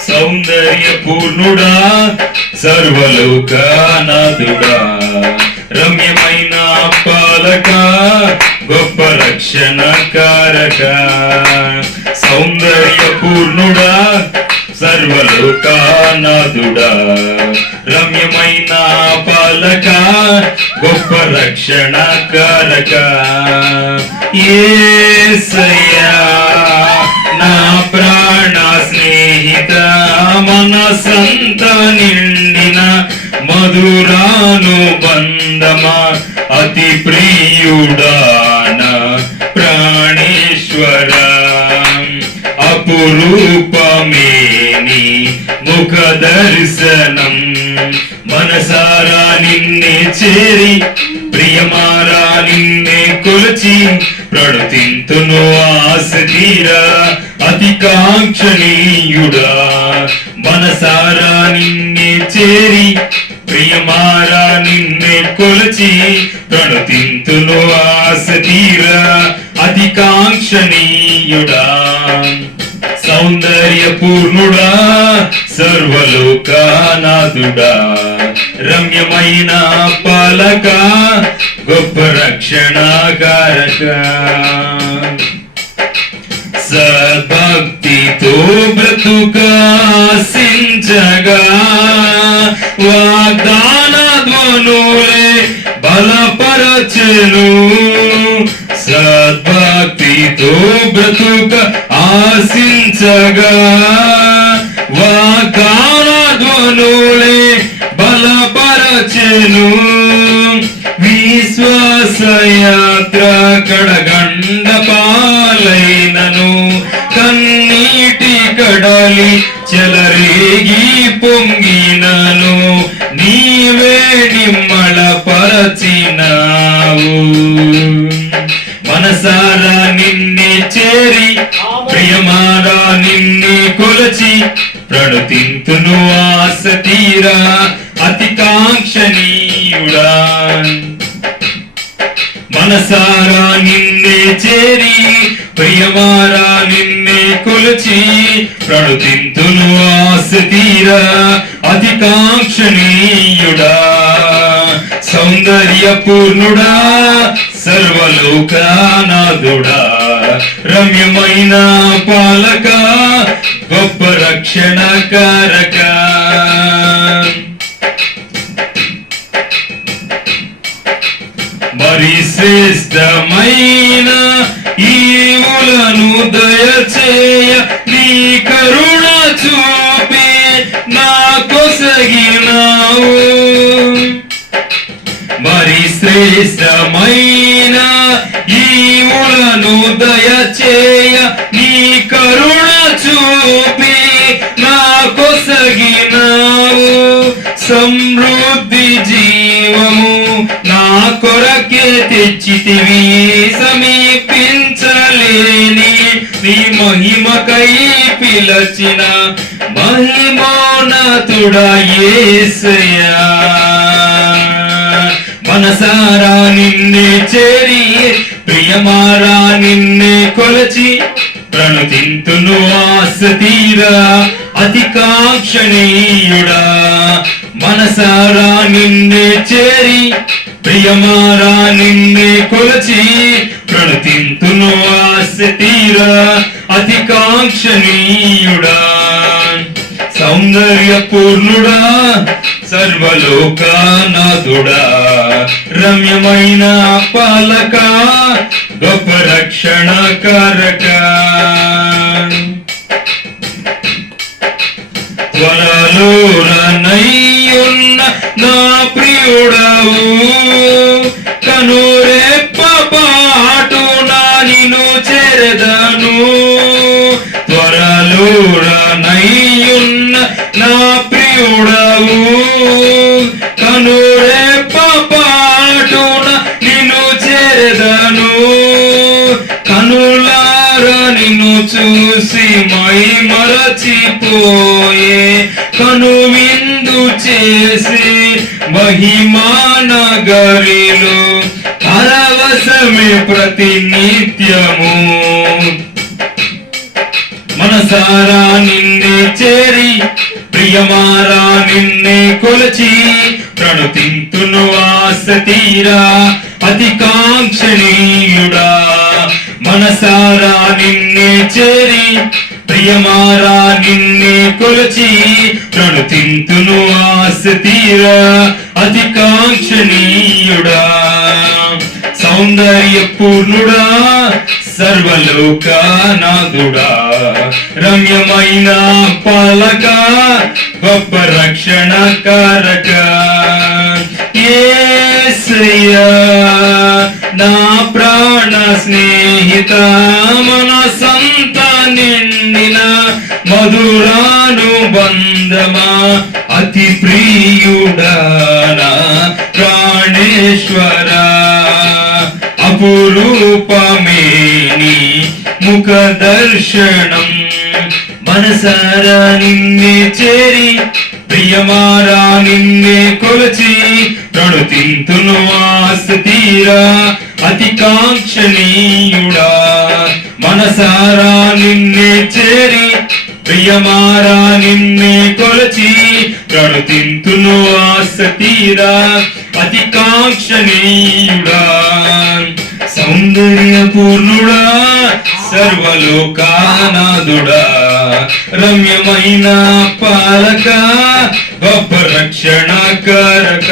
సౌందర్య పూర్ణుడా సర్వలోకనాథుడా రమ్యమైన పాలక గొప్ప రక్షణ కారక సౌందర్య పూర్ణుడా సర్వలోకనాథుడా రమ్యమైన పాలక గొప్ప రక్షణ కారక యేసయ్యా నా ప్రాణ స్నేహిత మనసంత నిండిన మధురానుబంధమా అతి ప్రియుడాన ప్రాణేశ్వర అపురూపమేని ముఖ దర్శనం మనసారా నిన్నే చేరి ప్రియమారా నిన్నే కొలచి ప్రణుతింతును ఆశ తీరా అతి కాంక్షణీయుడా మనసారా నిన్నే చేరి ప్రియమారా నిన్నే కొలచి ప్రణుతింతును ఆశ తీరా అతి కాంక్షణీయుడా సౌందర్య పూర్ణుడా సర్వలోకనాథుడా రమ్యమైన పాలక గొప్ప రక్షణ కారక సద్భక్తితో బ్రతుకాసించగా వాగ్దాన ధ్వనులే బలపరచెను సద్భక్తితో బ్రతుక ఆశించగా వాగ్దాన ధ్వనులే బలపరచెను విశ్వాసయాత్ర కడగండ పాలైనను కన్నీటి కడలి చెలరేగి పొంగినను నీవే నిమ్మళ పరచినావు మనసారా నిన్నే చేరి ప్రియమారా నిన్నే కొలచి ప్రణుతింతును ఆశ తీరా అతి కాంక్షణీయుడా మనసారా నిన్నే చేరి ప్రియమారా నిన్నే కొలచి ప్రణుతింతును ఆశ తీరా అతి కాంక్షణీయుడా సౌందర్య పూర్ణుడా సర్వలోకనాథుడా రమ్యమైన పాలక గొప్ప రక్షణ కారక మరి శ్రేష్టమైన ఈవులను దయచేయ నీ కరుణ చూపి నా కొసగినావు మరి శ్రేష్టమైన ఈవులను దయచేయ నీ కరుణ చూపి నా కొసగినావు సమృద్ధి జీవము నా కొరకే తెచ్చితివి సమీపించలేని నీ మహిమకై పిలచిన మహిమోన్నతుడా యేసయ్యా మనసారా నిన్నే చేరి ప్రియమారా నిన్నే కొలచి ప్రణుతింతును ఆశ తీరా అతి కాంక్షణీయుడా మనసారా నిన్నే చేరి ప్రియమారా నిన్నే కొలచి ప్రణుతింతును ఆశ తీరా అతి కాంక్షణీయుడా సౌందర్య పూర్ణుడా సర్వలోకనాథుడా రమ్యమైన పాలక గొప్ప రక్షణ కారక త్వరలోనయ్యున్న నా ప్రియుడవు కనురెప్ప పాటున నిన్ను చేరదను త్వరలోనయ్యున్న నా ప్రియుడవు కనురెప్ప పాటున నిన్ను చేరదను కనులారా నిన్ను చూసి మై మరచిపోయే కను విందు చేసి మహిమా నగరిలో పరవశమే ప్రతి నిత్యము మనస మనసారా నిన్నే చేరి ప్రియమారా నిన్నే కొలచి ప్రణుతింతును ఆశ తీరా అతి కాంక్షణీయుడా మనసారా నిన్నే చేరి ప్రియమారా నిన్నే కొలచి ప్రణుతింతును ఆశ తీరా అతి కాంక్షణీయుడా సౌందర్య పూర్ణుడా సర్వలోకనాథుడా రమ్యమైన పాలక గొప్ప రక్షణ కారక యేసయ్యా నా ప్రాణ స్నేహిత మనసంత నిండిన మధురానుబంధమా అతి ప్రియుడా నా ప్రాణేశ్వరా అపురూపమే నీ ముఖ దర్శనం మనసారా నిన్నే చేరి ప్రియమారా నిన్నే కొలచి ప్రణుతింతును ఆశ తీరా అతి కాంక్షణీయుడా మనసారా నిన్నే చేరి ప్రియమారా నిన్నే కొలచి ప్రణుతింతును ఆశ తీరా అతి కాంక్షణీయుడా సౌందర్య పూర్ణుడా సర్వలోకానాథుడా రమ్యమైన పాలక గొప్ప రక్షణ కారక